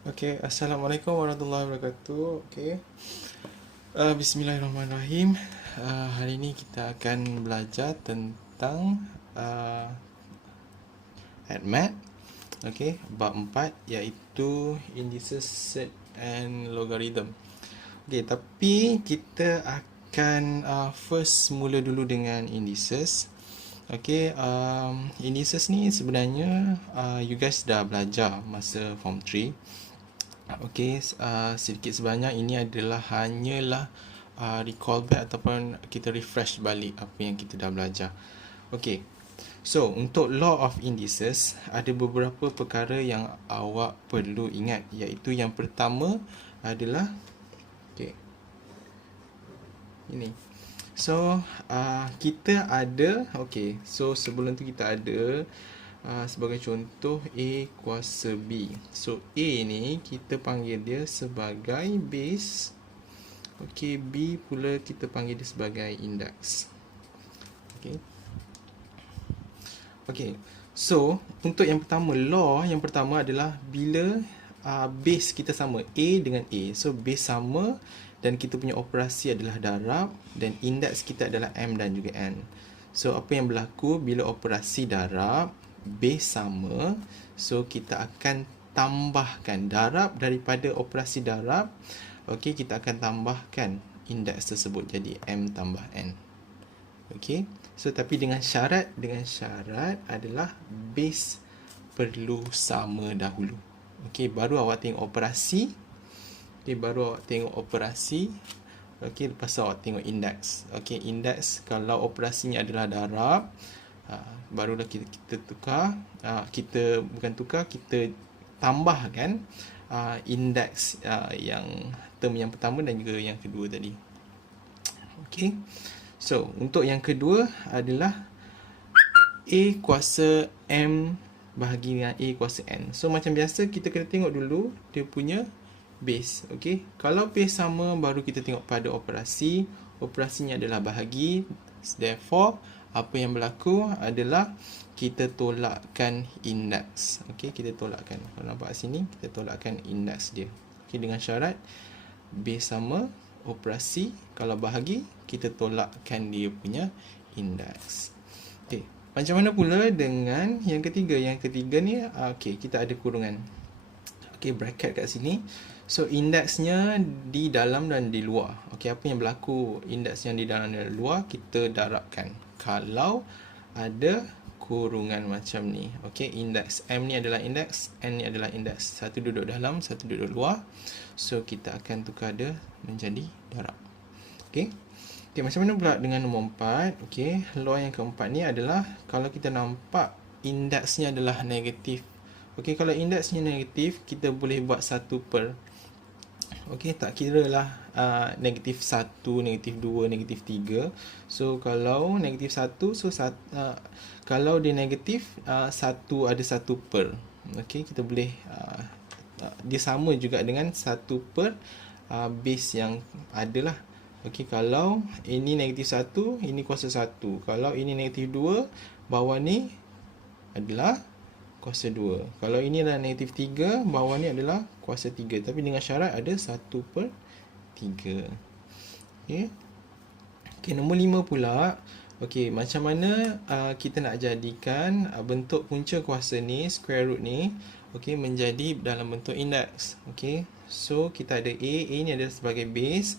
Okey, Assalamualaikum warahmatullahi wabarakatuh. Bismillahirrahmanirrahim. Hari ini kita akan belajar tentang AdMath. Bab 4 iaitu Indices, Set and Logarithm. Tapi kita akan first mula dulu dengan indices. Indices ni sebenarnya you guys dah belajar masa form 3. Sedikit sebanyak ini adalah hanyalah recall back ataupun kita refresh balik apa yang kita dah belajar. So untuk law of indices ada beberapa perkara yang awak perlu ingat, iaitu yang pertama adalah ini. So kita ada so sebelum tu kita ada sebagai contoh A kuasa B. So A ni kita panggil dia sebagai base. B pula kita panggil dia sebagai index. So untuk yang pertama, law yang pertama adalah bila base kita sama, A dengan A. So base sama dan kita punya operasi adalah darab dan index kita adalah M dan juga N. So apa yang berlaku bila operasi darab, base sama, so kita akan tambahkan darab daripada operasi darab. Kita akan tambahkan indeks tersebut jadi M tambah N. So tapi dengan syarat adalah base perlu sama dahulu. Baru awak tengok operasi. Lepas tu awak tengok indeks. Indeks kalau operasinya adalah darab, barulah kita tukar, kita tambahkan indeks yang term yang pertama dan juga yang kedua tadi. So untuk yang kedua adalah A kuasa M bahagi dengan A kuasa N. So macam biasa kita kena tengok dulu dia punya base. Kalau base sama, baru kita tengok pada operasi. Operasinya adalah bahagi. Therefore apa yang berlaku adalah kita tolakkan indeks. Kita tolakkan. Kalau nampak sini, kita tolakkan indeks dia. Dengan syarat base sama, operasi. Kalau bahagi, kita tolakkan dia punya indeks. Macam mana pula dengan yang ketiga? Yang ketiga ni, kita ada kurungan. Bracket kat sini. So indeksnya di dalam dan di luar. Apa yang berlaku indeks yang di dalam dan di luar, kita darabkan kalau ada kurungan macam ni. Indeks M ni adalah indeks, N ni adalah indeks. Satu duduk dalam, satu duduk luar. So kita akan tukar dia menjadi darab. Macam mana pula dengan nombor 4? Law yang keempat ni adalah kalau kita nampak indeksnya adalah negatif. Kalau indeksnya negatif, kita boleh buat 1 per. Tak kira lah negatif 1, negatif 2, negatif 3. So kalau negatif 1, so kalau dia negatif, 1 ada 1 per. Kita boleh dia sama juga dengan 1 per base yang ada lah. Kalau ini negatif 1, ini kuasa 1. Kalau ini negatif 2, bawah ni adalah kuasa 2. Kalau ini adalah negatif 3, bawah ni adalah kuasa 3. Tapi dengan syarat ada 1 per 3. Nombor 5 pula. Macam mana kita nak jadikan bentuk punca kuasa ni, square root ni, menjadi dalam bentuk indeks. So kita ada A ni ada sebagai base.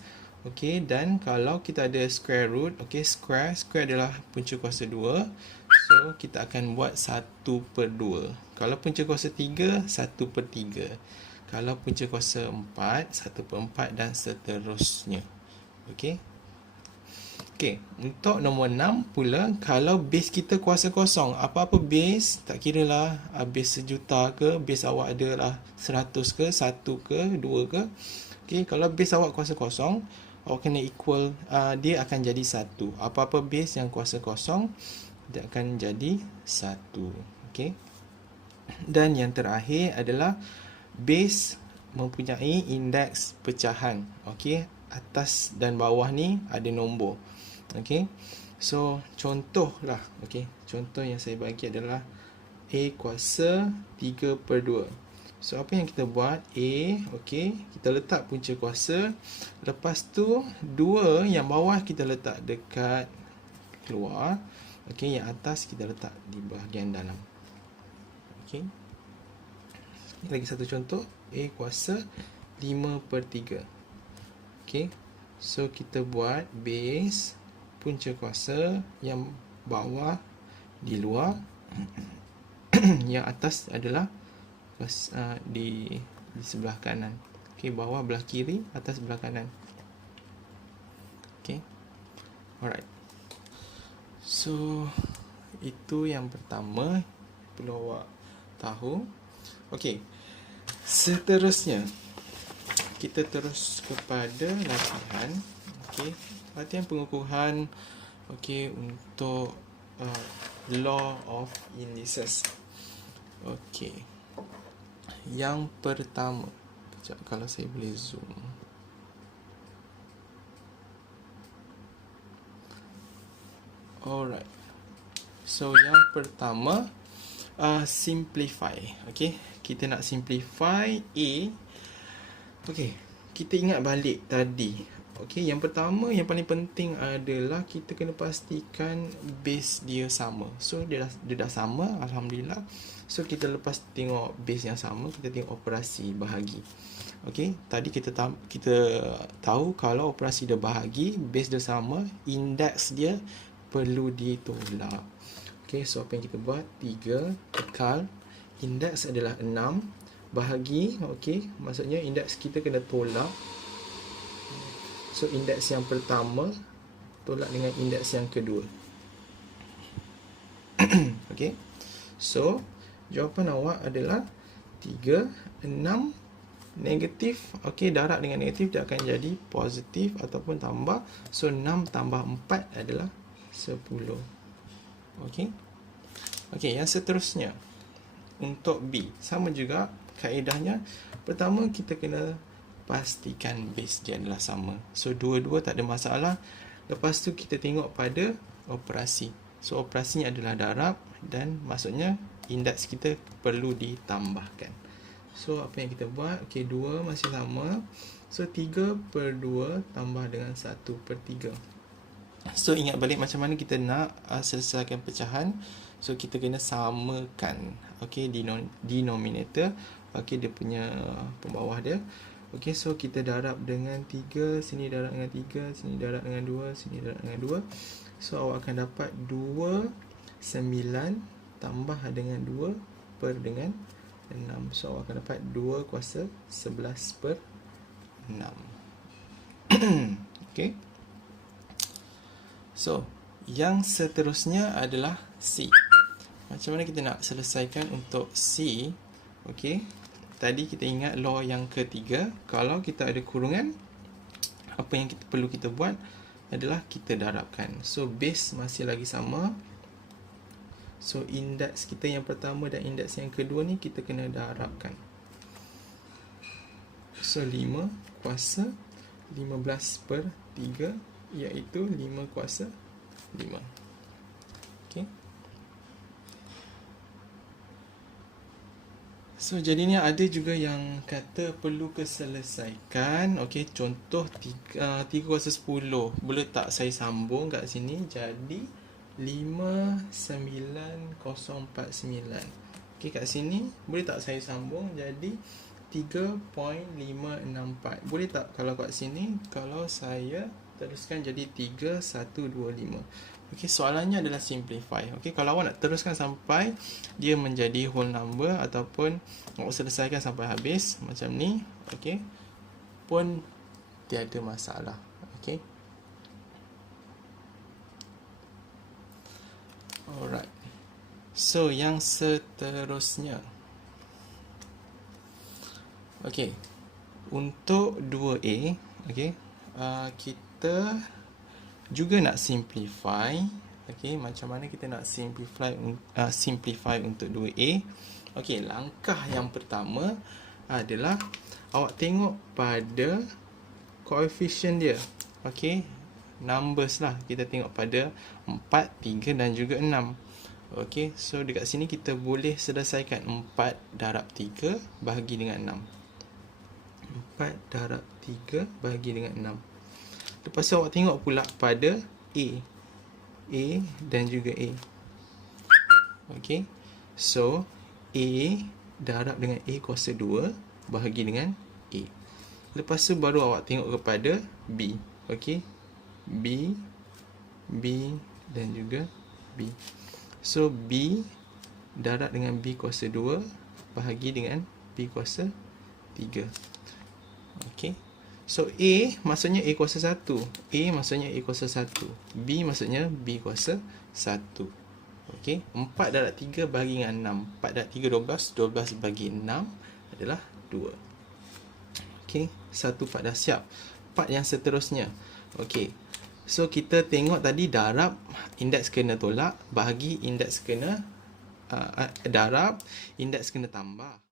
Dan kalau kita ada square root, square adalah punca kuasa 2. So kita akan buat 1 per 2. Kalau punca kuasa 3, 1 per 3. Kalau punca kuasa 4, 1 per 4 dan seterusnya. Untuk nombor 6 pula, kalau base kita kuasa kosong, apa-apa base, tak kira lah base 1,000,000 ke, base awak adalah 100 ke, 1 ke, 2 ke. Kalau base awak kuasa kosong, awak kena equal, dia akan jadi 1. Apa-apa base yang kuasa kosong, dia akan jadi 1. Dan yang terakhir adalah base mempunyai indeks pecahan. Atas dan bawah ni ada nombor. So contoh lah. Contoh yang saya bagi adalah A kuasa 3 per 2. So apa yang kita buat? A, okey, kita letak punca kuasa. Lepas tu 2 yang bawah kita letak dekat keluar. Okey, yang atas kita letak di bahagian dalam. Okey. Lagi satu contoh, A kuasa 5/3. Okey. So kita buat base punca kuasa yang bawah di luar. Yang atas adalah di sebelah kanan. Okey, bawah belah kiri, atas belah kanan. Okey. Alright. So itu yang pertama perlu awak tahu. Okey. Seterusnya kita terus kepada latihan. Okey, latihan pengukuhan okey untuk law of indices. Okey. Yang pertama, sekejap kalau saya boleh zoom. Alright. So yang pertama, simplify. Okey, kita nak simplify A. Okey, kita ingat balik tadi. Okey, yang pertama, yang paling penting adalah kita kena pastikan base dia sama. So dia dah sama, alhamdulillah. So kita lepas tengok base yang sama, kita tengok operasi bahagi. Okey, tadi kita tahu kalau operasi dia bahagi, base dia sama, indeks dia perlu ditolak. Okey, so apa yang kita buat? 3 kekal, indeks adalah 6, bahagi, okey, maksudnya indeks kita kena tolak. So indeks yang pertama tolak dengan indeks yang kedua. Okey. So jawapan awak adalah 3, 6, negatif. Okey, darab dengan negatif dia akan jadi positif ataupun tambah. So 6 tambah 4 adalah 10. Okey. Okey, yang seterusnya untuk B sama juga kaedahnya. Pertama kita kena pastikan base dia adalah sama. So dua-dua tak ada masalah. Lepas tu kita tengok pada operasi. So operasinya adalah darab dan maksudnya indeks kita perlu ditambahkan. So apa yang kita buat? Okey, 2 masih sama. So 3/2 tambah dengan 1/3. So ingat balik macam mana kita nak selesaikan pecahan. So kita kena samakan, okey, denominator, okey, dia punya pembawah dia. Okey, so kita darab dengan 3, sini darab dengan 3, sini darab dengan 2, sini darab dengan 2. So awak akan dapat 2, 9 tambah dengan 2 per dengan 6. So awak akan dapat 2 kuasa 11/6. Okey. So yang seterusnya adalah C. Macam mana kita nak selesaikan untuk C? Okey, tadi kita ingat law yang ketiga. Kalau kita ada kurungan, apa yang perlu kita buat adalah kita darabkan. So base masih lagi sama. So indeks kita yang pertama dan indeks yang kedua ni kita kena darabkan. So 5 kuasa 15/3 iaitu 5 kuasa 5. Okey. So jadinya ada juga yang kata perlu keselesaikan. Okey, contoh 3 kuasa 10. Boleh tak saya sambung kat sini jadi 59049. Okey, kat sini boleh tak saya sambung jadi 3.564. Boleh tak kalau kat sini kalau saya teruskan jadi 3125. Okey, soalannya adalah simplify. Okey, kalau awak nak teruskan sampai dia menjadi whole number ataupun awak selesaikan sampai habis macam ni, okey, pun tiada masalah. Okey. Alright. So yang seterusnya. Okey. Untuk 2A, okey, kita juga nak simplify. Okey, macam mana kita nak simplify untuk 2A? Okey, langkah yang pertama adalah awak tengok pada coefficient dia. Okey, numbers lah. Kita tengok pada 4, 3 dan juga 6. Okey, so dekat sini kita boleh selesaikan 4 darab 3 bahagi dengan 6. 4 darab 3 bahagi dengan 6. Lepas tu awak tengok pula pada A. A dan juga A. Okey, so A darab dengan A kuasa 2 bahagi dengan A. Lepas tu baru awak tengok kepada B. Okey, B, B dan juga B. So B darab dengan B kuasa 2 bahagi dengan B kuasa 3. Okey, so A maksudnya A kuasa 1, A maksudnya A kuasa 1, B maksudnya B kuasa 1. Okey, 4 darab 3 bahagi dengan 6. 4 darab 3 12, 12 bagi 6 adalah 2. Okey, satu part dah siap. Part yang seterusnya. Okey, so kita tengok tadi darab indeks kena tolak bahagi indeks kena darab indeks kena tambah.